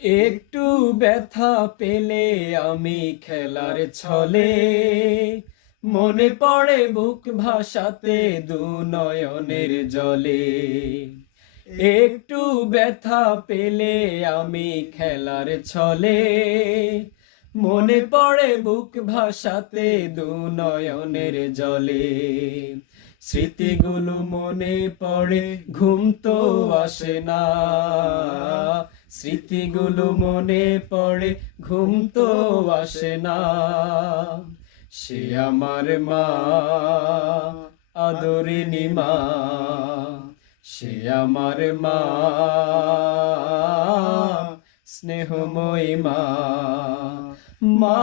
একটু ব্যথা পেলে আমি খেলার ছলে মনে পড়ে বুক ভাসাতে দু নয়নের জলে। একটু ব্যথা পেলে আমি খেলার ছলে মনে পড়ে বুক ভাসাতে দু নয়নের জলে। স্মৃতিগুলো মনে পড়ে ঘুম তো আসে না, স্মৃতিগুলো মনে পড়ে ঘুম তো আসে না। সে আমার মা, আদরিনী মা, সে আমার মা, স্নেহময়ী মা। মা